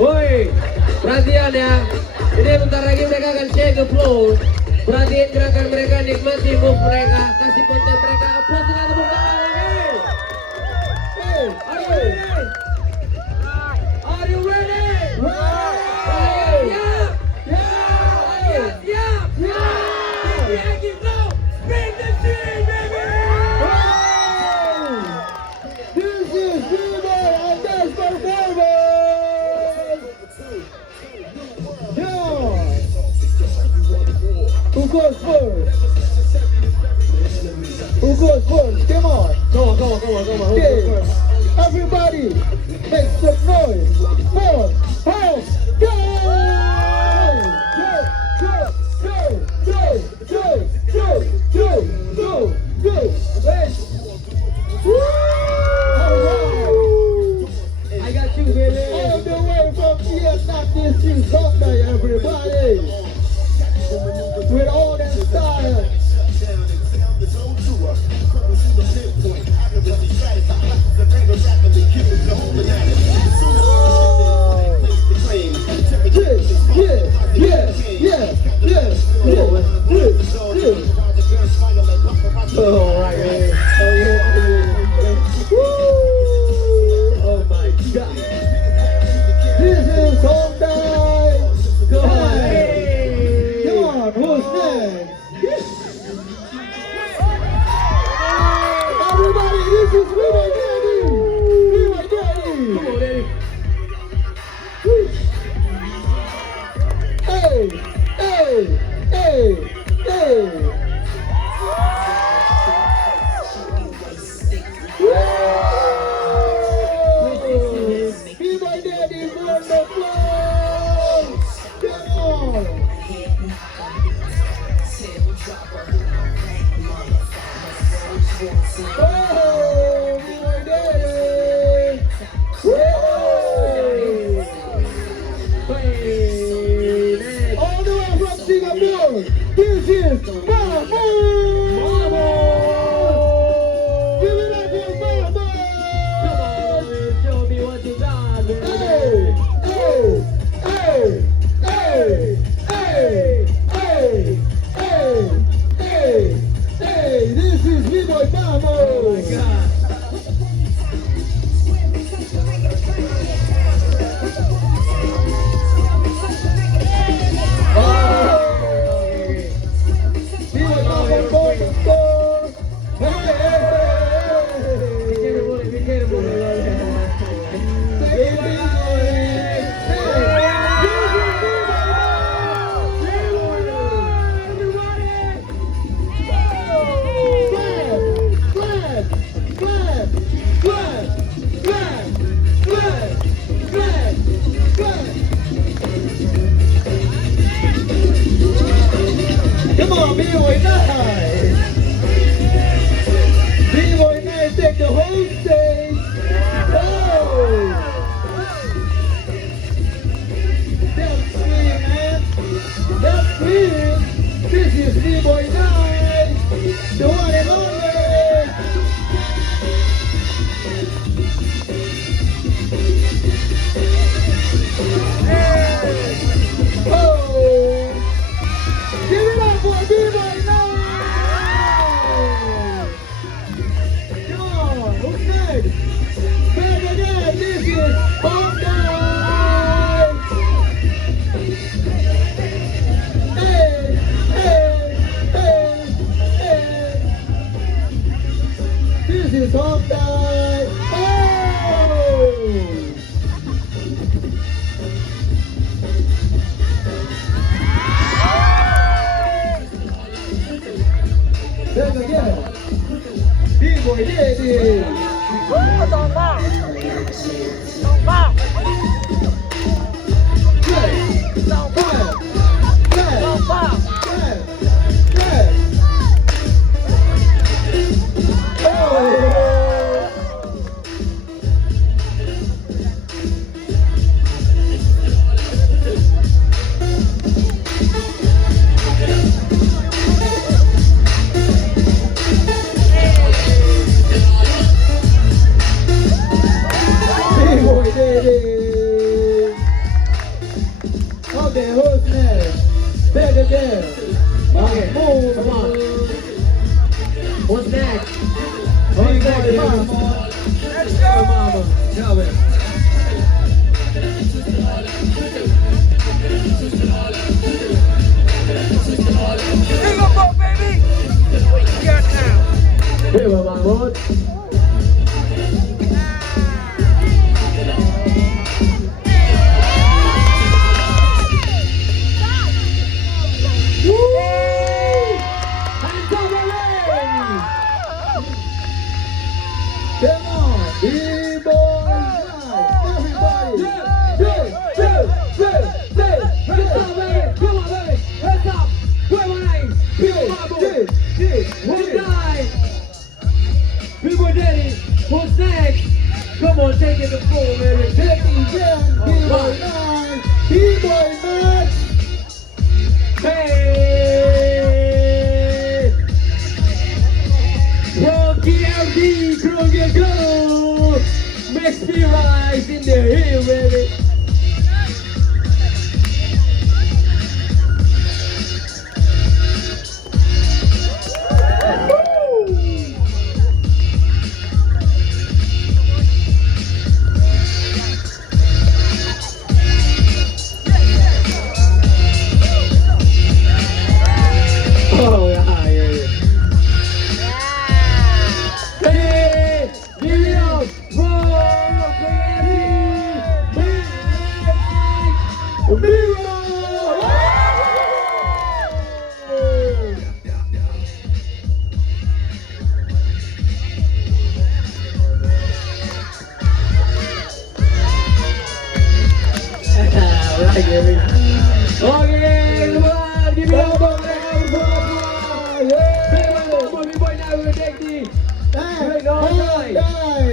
Woi, perhatian ya. Ini bentar lagi mereka akan shake the floor. Perhatiin gerakan mereka, nikmati move mereka, kasih konten mereka. Applause dengan tepuk tangan, oke? Are you ready? Are you ready? Siap! Siap! Siap! Bring the team, baby! This is Mierah and that's performance! Yeah! Who goes first? Who goes first? Come on! Come on. Okay. Everybody, make some noise for house go! Go! Woo! I got you, baby. All the way from Vietnam, this is Sunday, everybody. With all that style. Soon taking the floor, baby. Dekdi, yeah, B-Boy 9, B-Boy 9. Hey! Rocky LD, Kroger Go! Makes me rise in the hill, baby. Oh, yeah, yeah, yeah. Hey, give it up for Okay, come on, give it up for Mahmud, B-Boy now with Dekdi. Great, no, Hey,